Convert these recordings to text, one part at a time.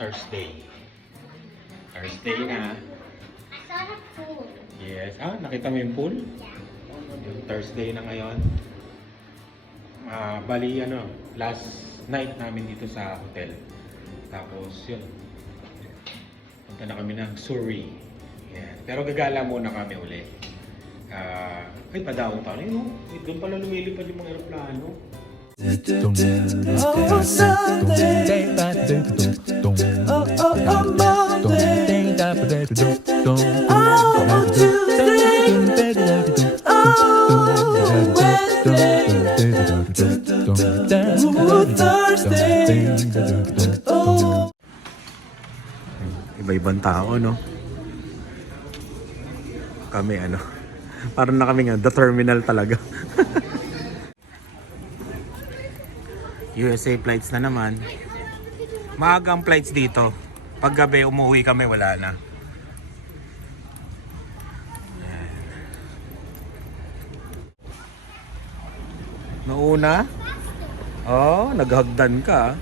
Thursday. Thursday na. I saw the pool. Yes. Nakita mo yung pool? Yeah. Yung Thursday na ngayon. Bali, last night namin dito sa hotel. Tapos, yun. Punta na kami ng Surrey. Yan. Pero gagala muna kami uli. Ay, padaong tayo. Doon pala lumilipad yung mga aeroplano. Oh, Sunday. Oh, Monday. Oh, Tuesday. Oh, Wednesday. Oh, Thursday. Oh. Iba-ibang tao, no? Kami, parang na kami the terminal talaga. USA flights na naman. Maagang flights dito. Pag gabi umuwi kami, wala na. Ayan. Noona? Naghagdan ka.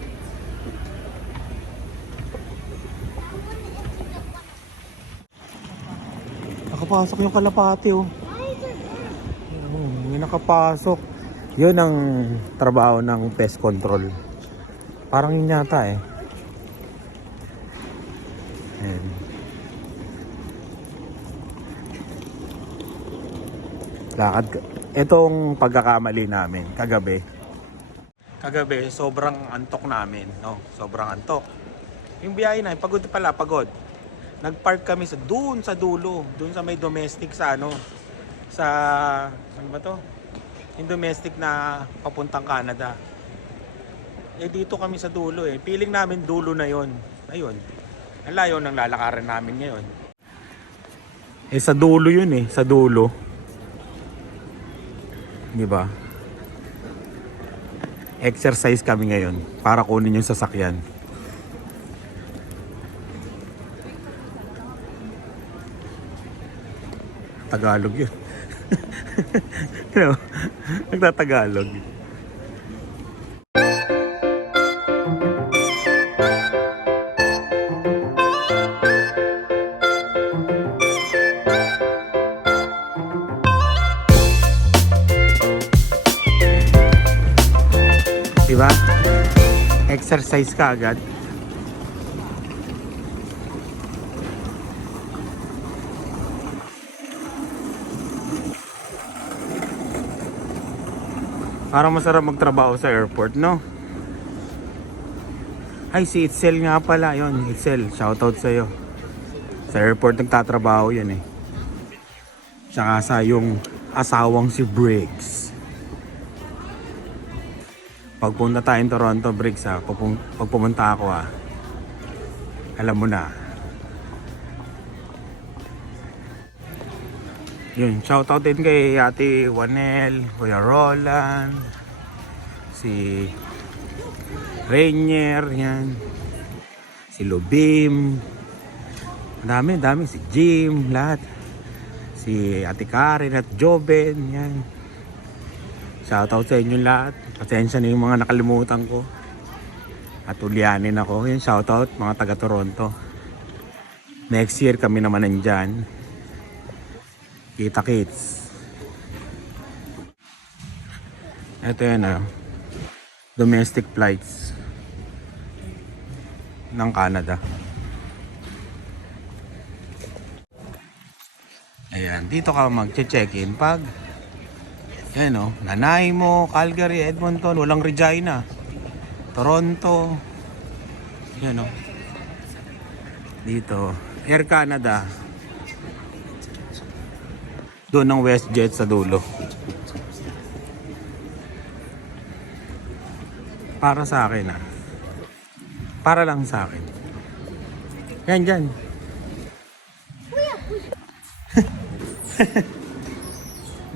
Nakapasok yung kalapati, oh. May nakapasok. Yun ang trabaho ng pest control. Parang yun yata eh. Ayan. Lakad. Itong pagkakamali namin kagabi. Kagabi sobrang antok namin, no? Sobrang antok. Yung biyahe na, pagod pala, pagod. Nagpark kami doon sa dulo, doon sa may domestic sa sa ano ba to? Yung domestic na papuntang Canada. Dito kami sa dulo eh. Feeling namin dulo na yon. Ayun. Ang layo ng lalakaran namin ngayon. Sa dulo yun eh. Sa dulo. Di ba? Exercise kami ngayon para kunin yung sasakyan. Tagalog yun. Nagtatagalog. Diba? Exercise ka agad. Parang masarap magtrabaho sa airport, no? Ay, si Itzel nga pala. Yun, Itzel. Shoutout sa'yo. Sa airport nagtatrabaho yan eh. Tsaka sa yung asawang si Briggs. Pagpunta tayong Toronto, Briggs ha. Pag pumunta ako ha. Alam mo na. Yun, shoutout din kay Ate Wanel, Kuya Roland, si Rainier, yan. Si Lubim. Dami, si Jim, lahat. Si Ate Karen at Joben, yan. Shoutout sa inyo lahat. Pasensya na yung mga nakalimutan ko. At ulyanin ako. Yun, shoutout mga taga Toronto. Next year kami naman nandyan. Kita kits. Ito yan domestic flights ng Canada. Ayan, dito ka mag-check-in pag yan Nanaimo, Calgary, Edmonton, walang Regina, Toronto. Yan dito Air Canada. Doon ng WestJet sa dulo. Para sa akin Para lang sa akin. Yan dyan.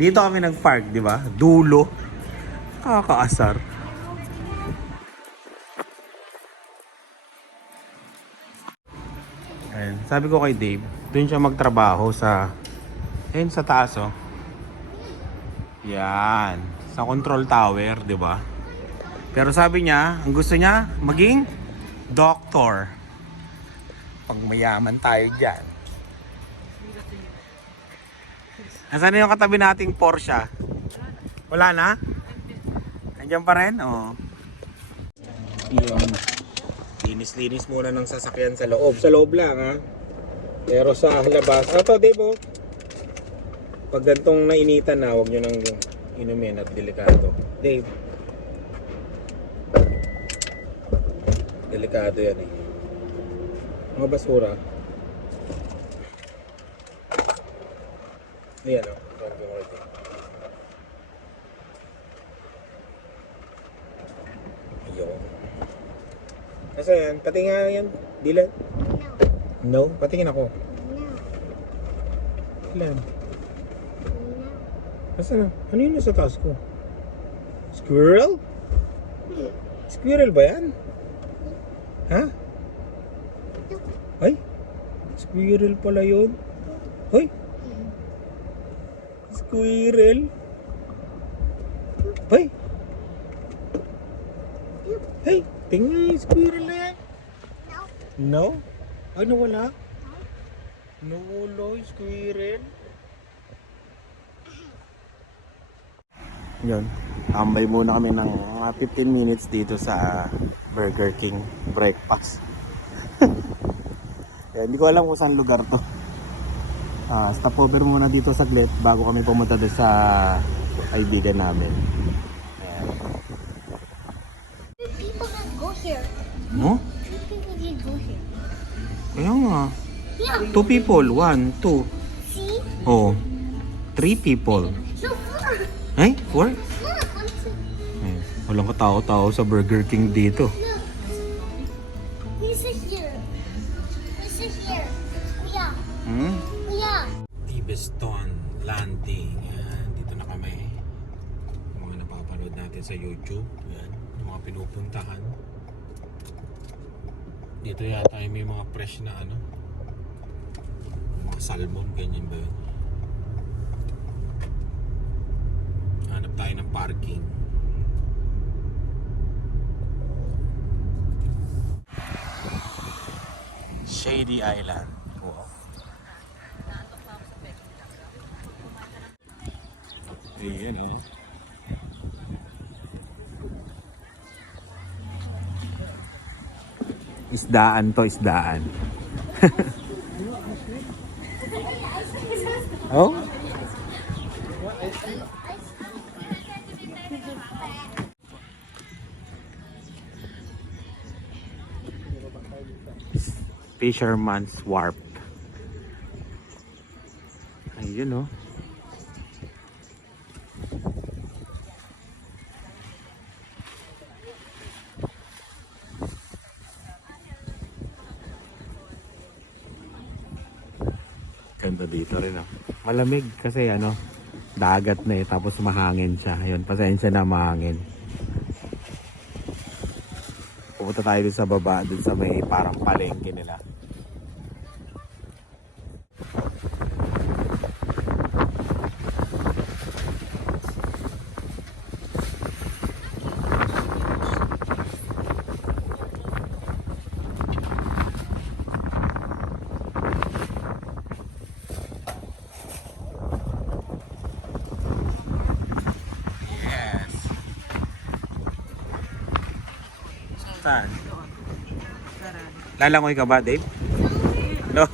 Dito kami nag-park, di ba? Dulo. Kakaasar. Ayan. Sabi ko kay Dave, doon siya magtrabaho sa sa taas Yan. Sa control tower, di ba? Pero sabi niya, ang gusto niya, maging doctor. Pang mayaman tayo dyan. Nasaan na yung katabi nating Porsche? Wala na? Nandiyan pa rin? Oo. Yung linis-linis muna ng sasakyan sa loob. Sa loob lang ha. Pero sa labas. Ito, Dave, oh. Pag gantong nainitan na, huwag nyo nang inumin at delikado. Dave. Delikado yan eh. Mga basura. Ayan o. Ayun. Kasi yan, pati nga yan. Dilan. No. No? Patingin ako. No. Ilan? No. Asa na? Ano yun nasa taas ko? Squirrel? Squirrel ba yan? Ha? Ay? Squirrel pala yun? Ay? Squirrel? Ay? Hey, tingnan yung squirrel na yan. No. No? Ay, nawala? Nawala yung squirrel. Yun. Ambay muna kami ng mga 15 minutes dito sa Burger King breakfast. Hindi ko alam kung saan lugar to. Stopover muna dito saglit bago kami pumunta doon sa kaibigan namin. Ayan. People can go here. No? People can go here. Kaya nga. Yeah. 2 people. 1, 2. See? Oh. 3 people. No, four. Ay, 4? Look, one, two. Eh, walang katao-tao sa Burger King dito. Look. We sit here. We sit here. Yeah. Hmm? Yeah. Tibeston Landing. Yan, dito na kami. Yung mga napapanood natin sa YouTube. Yan, yung mga pinupuntahan. Dito yata ay may mga fresh na ano. Mga salmon, ganyan ba yun? Hanap tayo ng parking. Shady Island. Wow. Ayan o. Isdaan to, isdaan. Oh? Fisherman's Wharf. Ayun oh. Ganda dito rin oh. Malamig kasi ano, dagat na eh, tapos mahangin siya. Ayun, pasensya na mahangin. Pupunta tayo dun sa baba, dun sa may parang palengke nila. Yes. Saan? Lalangoy ka ba, Dave? No?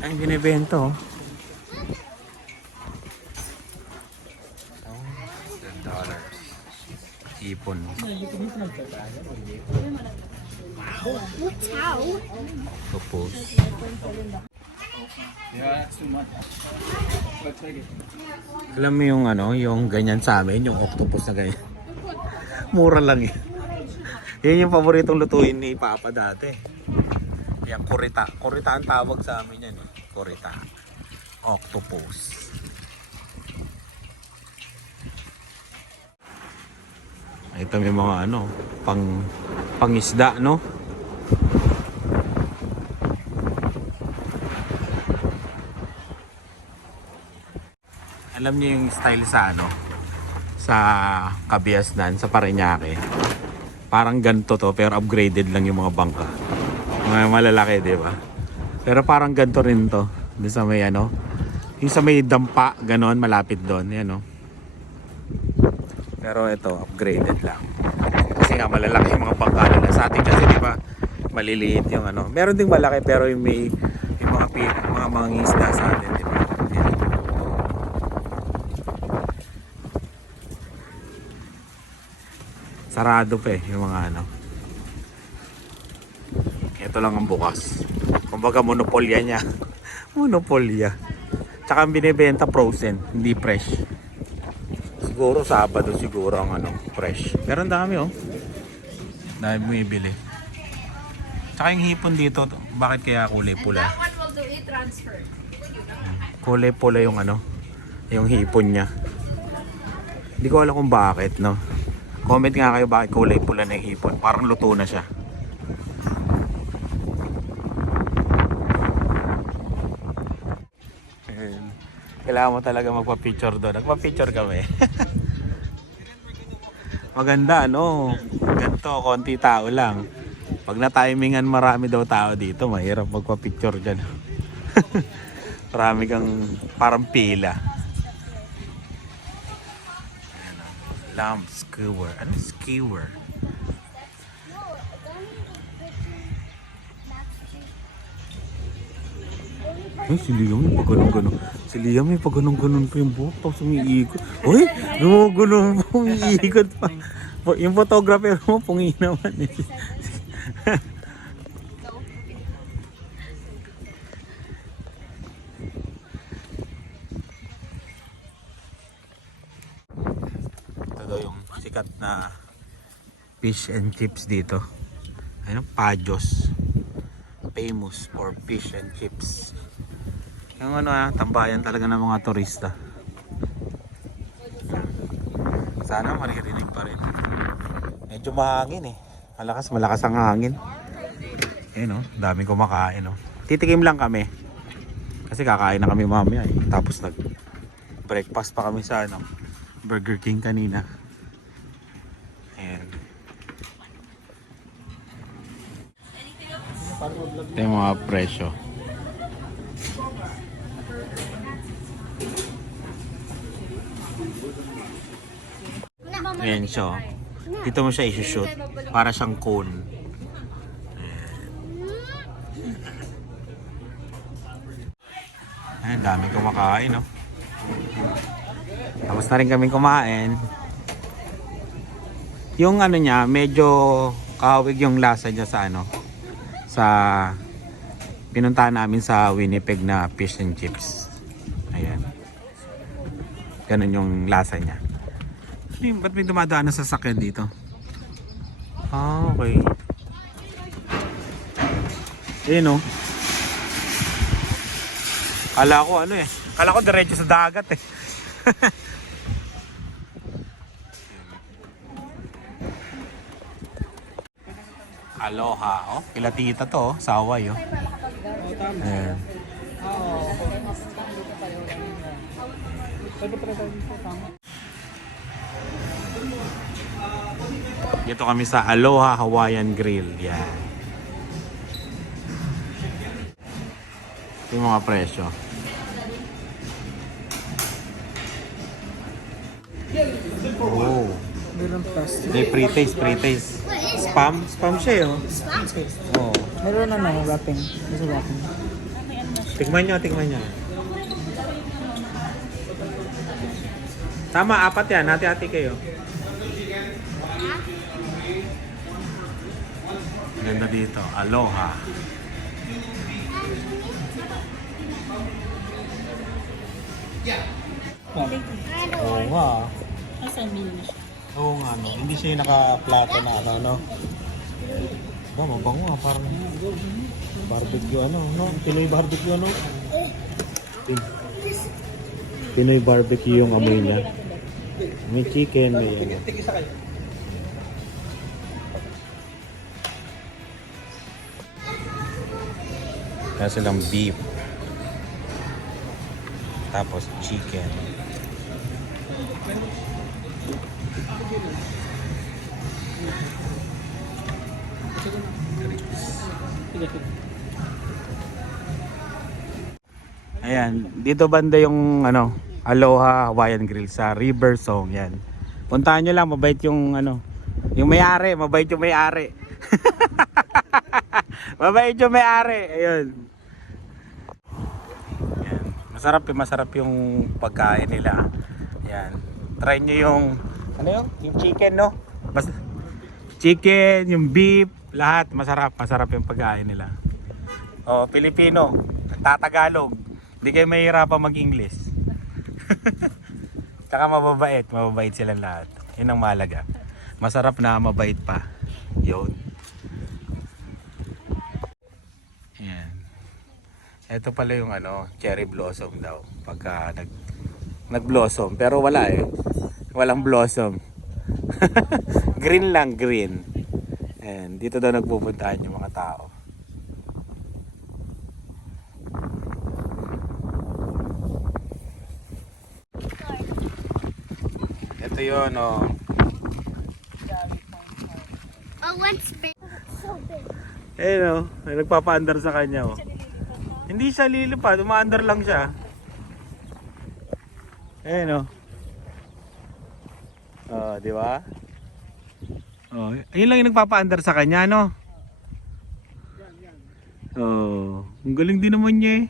Ay, binibento. $10. Ipon. What's how? Tapos. Alam mo yung ano, yung ganyan sa amin, yung octopus na ganyan. Mura lang yun. Yan yung paboritong lutuin ni Papa dati. Yan, kurita. Kurita ang tawag sa amin yan eh. Kurita. Octopus. Ito may mga ano, pangisda, no? Alam niyo yung style sa ano, sa Kabiasnan, sa Parañaque. Parang ganito to, pero upgraded lang yung mga bangka. Mga malalaki, di ba? Pero parang ganito rin to. Doon sa may ano, yung sa may dampa, ganon, malapit doon. Yan, no? Pero ito, upgraded lang. Kasi nga malalaki yung mga bangka nila. Sa atin kasi, di ba, maliliit yung ano. Meron ding malaki, pero yung may yung mga isda sa atin, di ba? Yan. Sarado pa yung mga ano. Ito lang ang bukas. Kumbaga monopolya niya. Monopolya. Tsaka ang binibenta frozen, hindi fresh. Siguro Sabado siguro ang ano, fresh. Pero ang dami oh. Dahil bumibili. Tsaka yung hipon dito, bakit kaya kulay pula? That one will do e-transfer. Kulay pula yung ano, yung hipon niya. Hindi ko alam kung bakit, no. Comment nga kayo bakit kulay pula na yung hipon. Parang luto na siya. Ayan. Kailangan mo talaga magpa-picture doon. Nagpa-picture kami. Maganda, no? Ganito, konti tao lang. Pag na-timingan marami daw tao dito, mahirap magpa-picture dyan. Marami kang parang pila. Lamb skewer. Ano skewer? Ay, si Liam may pag-ganun-ganun. Si Liam may pag-ganun-ganun pa yung buhok. Tapos umiikot. Uy, gumugulo pa, umiikot pa. Yung photographer mo, pungi naman eh. Ito daw yung sikat na fish and chips dito. Ayun, Pajos. Famous for fish and chips. Yung ano tambayan talaga ng mga turista. Sana maririnig pa rin. Medyo mahangin eh. Malakas ang hangin. Ayun oh, daming kumakain oh. Titikim lang kami. Kasi kakain na kami mamaya eh. Tapos breakfast pa kami sa ano, Burger King kanina. Ayan. Ito yung mga presyo. Ayan siya oh. Dito mo siya i-shoot. Para siyang cone. Ayan, dami kumakain no. Tapos na rin kaming kumain. Yung ano niya, medyo kahawig yung lasa niya sa ano, sa pinuntahan namin sa Winnipeg na fish and chips. Ayan. Ganun yung lasa niya. Ba't may dumadaan na sasakyan dito? Ah, okay. Ayun oh. Kala ko ano eh. Kala ko diretso sa dagat eh. Aloha, oh. Kila tita to, oh. Saway, oh. Ayan. Dito kami sa Aloha Hawaiian Grill. Yan. Ito yung mga presyo. Oh. May pre-taste. Spam siya oh. Oh. Meron na wrapping. Gusto wrapping. Tikman nyo. Tama, 4 yan. Hati-hati kayo. Ganda dito. Aloha. Oo nga. Oo nga, no. Hindi siya yung naka-plato na ano. Mabango nga. Parang barbecue no? Pinoy barbecue Pinoy barbecue yung amoy niya. May chicken, may ano. Kaya silang beef. Tapos chicken. Ayan, dito banda yung ano, Aloha Hawaiian Grill sa River Song yan. Puntahan nyo lang, mabait yung ano, yung may-ari, mabait yung may-ari. Mabait yung may-ari. Ayun. Ayan. Masarap yung pagkain nila. Ayan. Try nyo yung ano yung chicken, no? Chicken, yung beef, lahat masarap yung pagkain nila. Oh, Pilipino, nagtatagalog. Hindi kayo mahihirapan mag-English. Tsaka mababait silang lahat. Yun ang mahalaga. Masarap na mabait pa. Yun. Ayan. Ito pala yung ano, cherry blossom daw. Pagka nag-blossom. Pero wala eh. Walang blossom. Green lang, green. Ayan. Dito daw nagpupuntahan yung mga tao. Ito yun, oh. Oh, one's big. So big. Ayun, oh. May nagpapa-under sa kanya, oh. Hindi siya lilipad, uma-under lang siya. Ayun, oh. Oh, di ba? Oh, ayun lang yung nagpapa-under sa kanya, no? Oh, ang galing din naman niya, eh.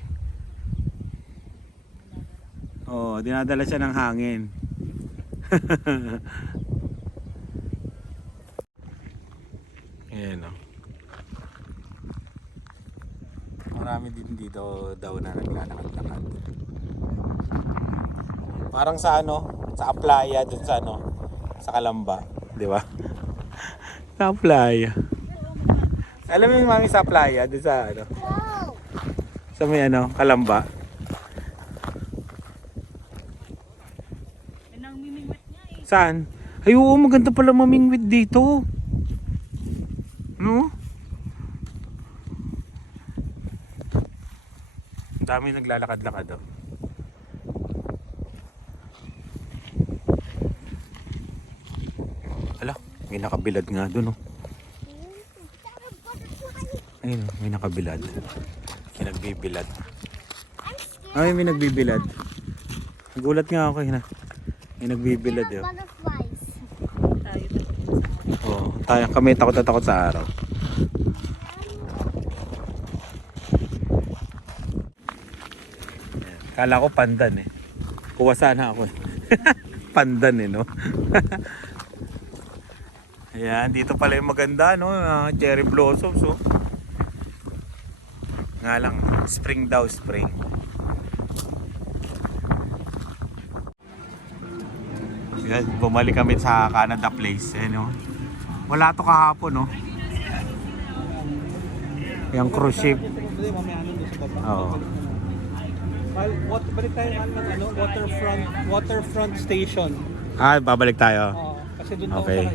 Oh, dinadala siya ng hangin. Ayan, oh. Marami din dito daw na naglalakad-lakad. Parang sa ano, sa playa dun sa ano, sa Calamba, di ba? Sa playa. Alam mo yung mami sa playa dun sa ano, Wow. sa may ano, Calamba. Saan? Ay oo, maganda pala mamingwit dito. No? Ang dami naglalakad-lakad, oh. Ala, may nakabilad nga dun, oh. Ayun, oh, may nakabilad. May nagbibilad. Ay, may nagbibilad. Gulat nga ako, na. May nagbibilad, oh. Butterflies. Oh, tayo kami takot na takot sa araw. Ayan. Kala ko pandan eh. Kuha sana ako. Pandan eh, no? Ayan, dito pala yung maganda, no? Cherry blossoms, oh. Nga lang, spring daw, spring. Yan, bumalik kami sa Canada Place, eh, no? Wala to kahapon, no? Yung cruise ship. Oo. Balik tayo ng waterfront station. Ah, babalik tayo. Oo, kasi doon Okay.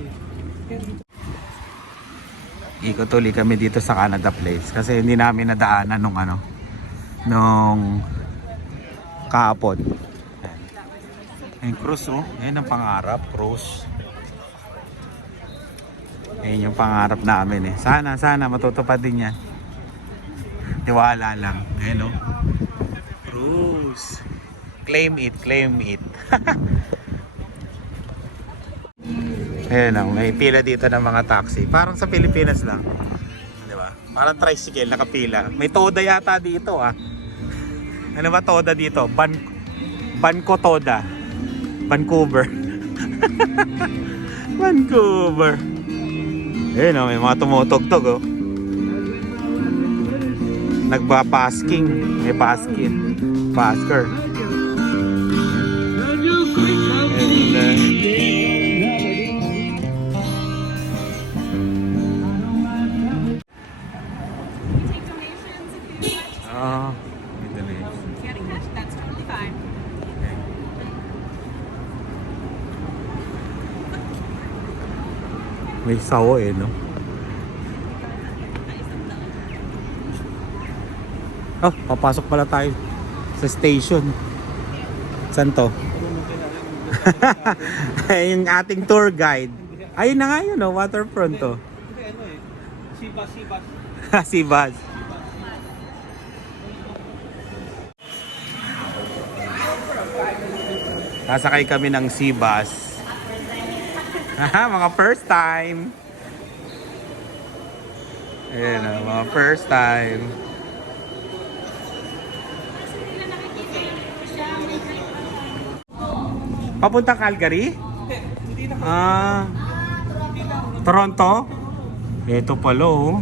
Ikot uli kami dito sa Canada Place kasi hindi namin nadaanan nung kahapon. Ayan, cruise, oh. Ayan ang pangarap, cruise. Ayan yung pangarap namin, eh. Sana matutupad din yan. Tiwala lang. Ayan, oh. Cruise. Claim it. Ayan, oh. May pila dito ng mga taxi. Parang sa Pilipinas lang. Di ba? Parang tricycle, nakapila. May toda yata dito, ah. Ano ba toda dito? Banco Toda. Vancouver. Vancouver. Ayun, oh, may mga tumutugtog, oh. Nagpa-pasking. May paskin. Pasker. Ah, may donation. Getting cash, that's totally fine. May sawo, eh, no? Oh, papasok pala tayo sa station. Saan to? Yung ating tour guide. Ayun na nga yun, oh, waterfront to. Hindi, ano eh. Sibas. Sibas. Nasakay kami ng Sibas. Mga first time. Ayan, mga first time. Papuntang Calgary? Toronto? Ito pala oh.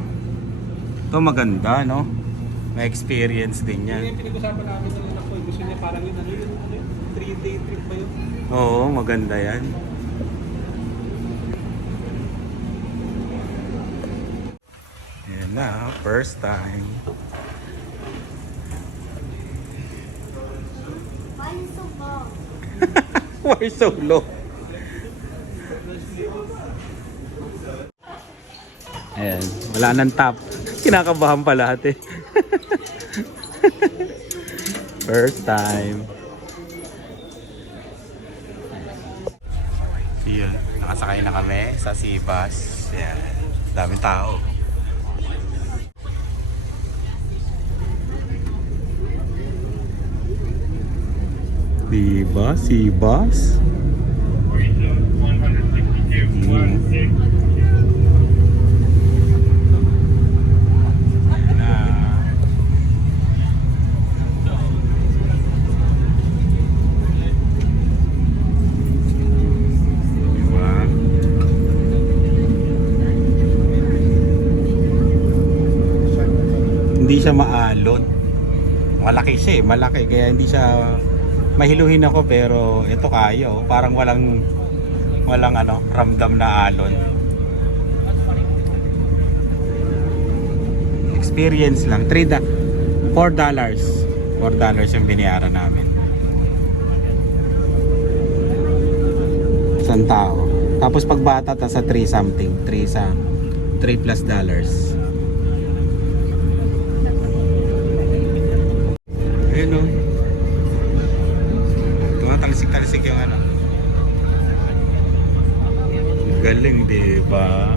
Ito maganda, no? May experience din yan. Yung pinag-usapan namin ng anak ko, gusto niya parang yun, ano yun, 3-day trip ba yun? Oo, maganda yan. Yan na, first time. Why is so long? Why so low? Ayan, wala nang top. Kinakabahan pa lahat eh. First time. Yun, nakasakay na kami sa Sibas. Ayan, daming tao. Diba, Sibas? Hindi siya maalon. Malaki siya eh, malaki kaya hindi siya mahiluhin ako pero ito kaya oh, parang walang ano, ramdam na alon. Experience lang. $4 yung binayaran namin. Isang tao. Tapos pag bata ta sa 3 something, 3 plus dollars. Ayun o. Tumatalisik-talisik yung ano. Galing, diba?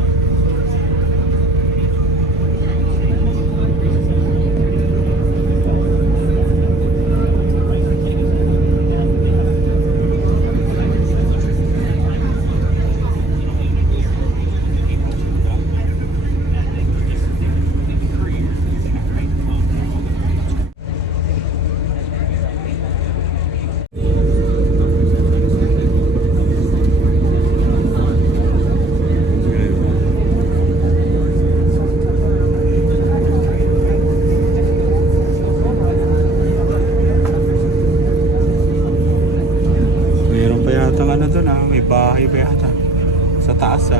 Ano doon may bahay ba yata sa taas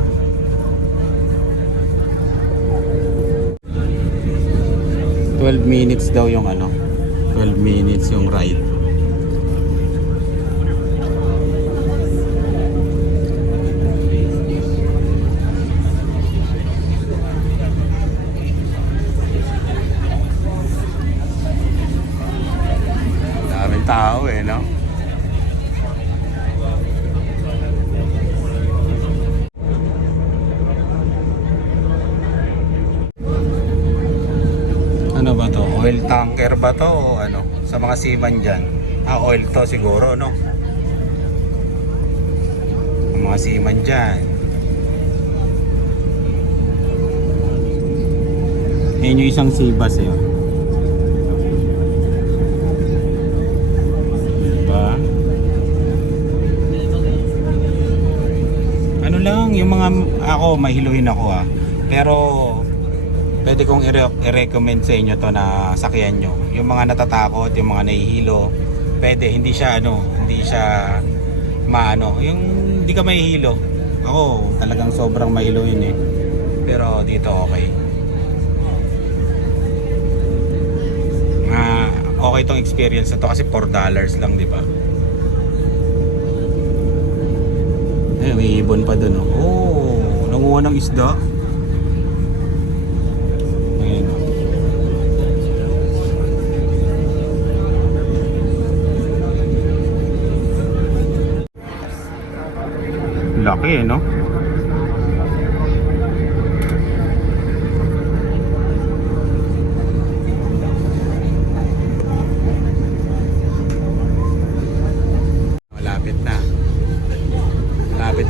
12 minutes daw yung ano, 12 minutes yung ride. Daming tao eh, no? Ano ba to? Oil tanker ba to o ano? Sa mga seaman dyan. Oil to siguro, no? Ang mga seaman dyan. Yan yung isang Sibas eh. Diba? Ano lang, yung mga ako, mahiluhin ako pero pwede kong i-recommend sa inyo to na sakyan nyo. Yung mga natatakot, yung mga nahihilo, pwede, hindi siya maano, yung hindi ka mahihilo. Ako, talagang sobrang mahiluin eh. Pero dito okay. Okay tong experience na to kasi $4 lang, di ba? May ibon pa dun oh. Nanguha ng isda. Laki eh, no?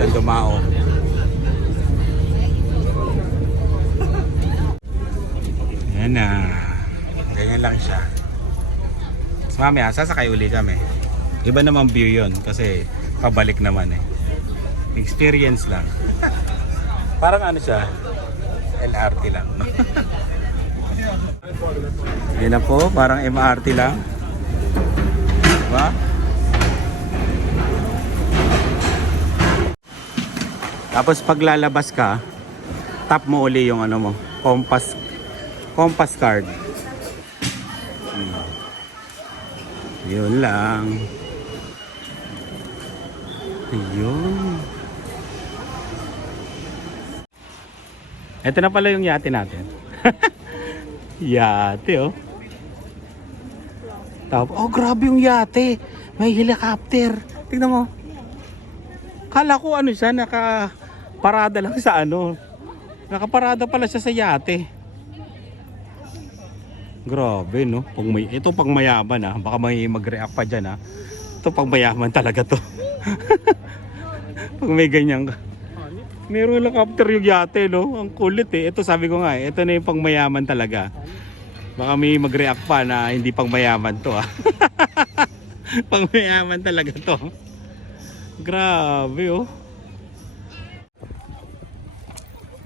kang dumao. Yan na. Ganyan lang siya. So mamaya, sasakay uli kami. Iba naman view yun kasi pabalik naman eh. Experience lang. Parang ano siya, LRT lang. No? Yan na po, parang MRT lang. Diba? Tapos paglalabas ka, tap mo uli yung ano mo, compass card. Yun lang. Ayun. Ito na pala yung yate natin. Yate oh. Tapos, oh grabe yung yate. May helicopter. Tingnan mo. Kala ko ano siya, nakaparada lang sa ano. Nakaparada pala siya sa yate. Grabe no. Ito pag mayaman ah. Baka may mag-react pa dyan ah. Ito pag mayaman talaga to. Pag may ganyan ka. Meron helicopter yung yate no. Ang kulit eh. Ito sabi ko nga eh. Ito na yung pang mayaman talaga. Baka may mag-react pa na hindi pang mayaman to ah. Pang mayaman talaga to. Grabe oh.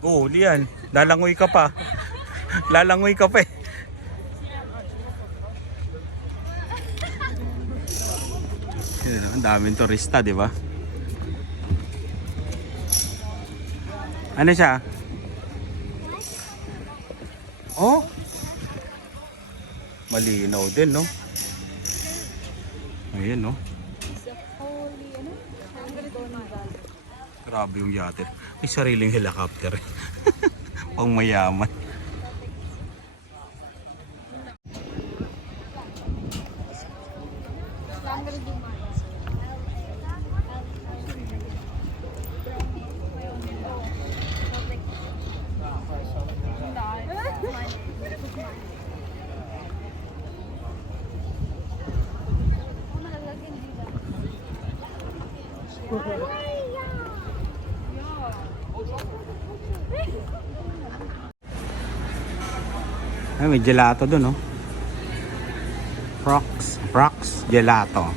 Oh, Lian, lalangoy ka pa. Lalangoy ka pa eh. Ang daming turista, di ba? Ano siya? Oh? Malinaw din, no? Ayan, no? Grabe yung yate. May sariling helicopter. Pang mayaman. Ay, may gelato dun, no? Prox Gelato.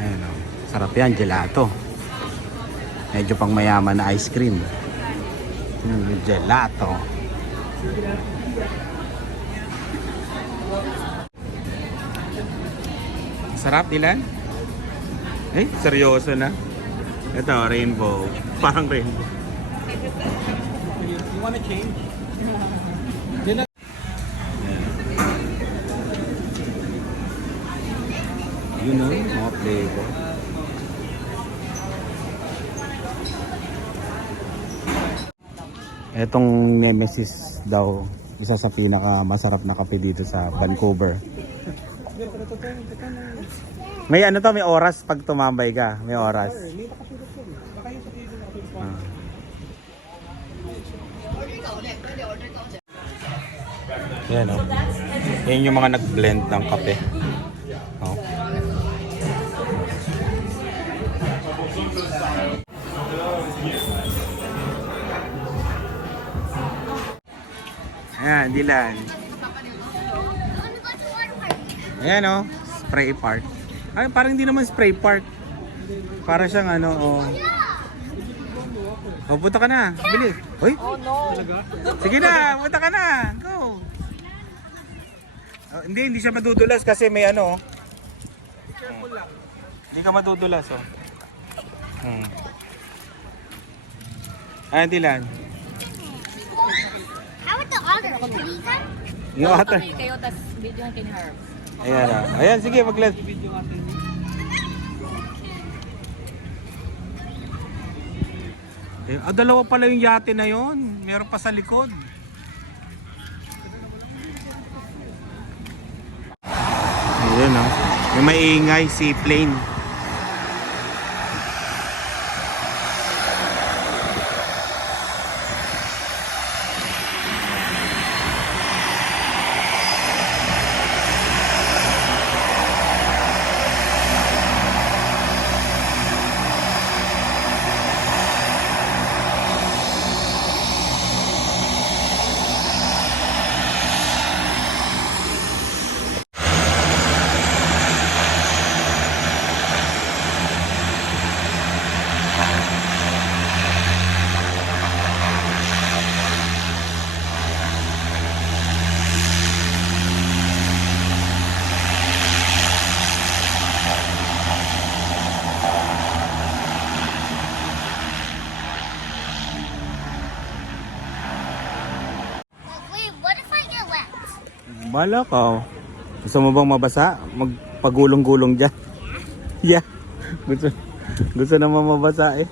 Ayun, no? Sarap yan, gelato. Medyo pang mayaman na ice cream. Gelato. Sarap, Dylan? Eh, seryoso na. Ito, rainbow. Parang rainbow. You wanna change? You know, mga flavor. Etong Nemesis daw, isa sa pinaka masarap na kape dito sa Vancouver. May ano to, may oras pag tumambay ka, may oras. Ah. Yan o. Yan yung mga nag-blend ng kape. Oh. Ayan, Dylan. Ayan o, spray park. Ay, parang hindi naman spray park. Para siyang ano, oh. Oh, punta ka na. Bilis. Hoy. Oh no. Sige na, punta ka na. Go. Oh, hindi siya madudulas kasi may ano. Hindi ka madudulas, oh. Ayan, Dylan. How about the otter? Can he come? Yung ata. Kayo, tas video kin her. Ayan, ah. Ayan, sige, mag-let. Dalawa pala yung yate na yon. Meron pa sa likod. Ayan, ah. Yung maingay, seaplane. Bala ka. Gusto mo bang mabasa? Magpagulong-gulong dyan. Yeah. Gusto naman mabasa eh.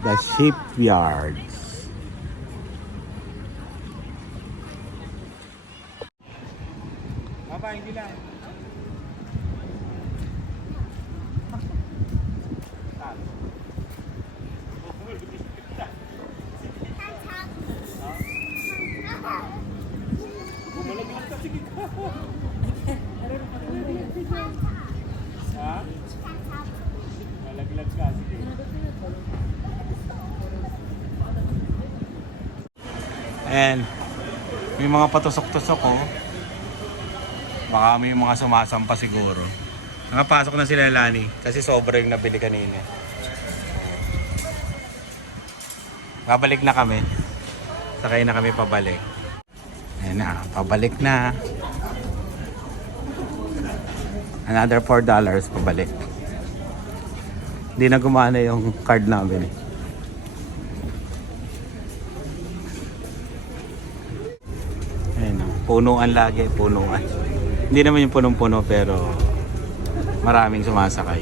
The shipyards. Baba, hindi lang. Ha? Malaglag ka. Sige. Ayan. May mga patusok-tusok oh. Baka may mga sumasampa siguro. Nakapasok na sila Lani kasi sobra yung nabili kanina. Babalik na kami. Sakay na kami pabalik. Ayan na, pabalik na. Another $4 pabalik. Hindi na gumana yung card namin. Ayan, punuan lagi, punuan. Hindi naman yung punong-puno pero maraming sumasakay.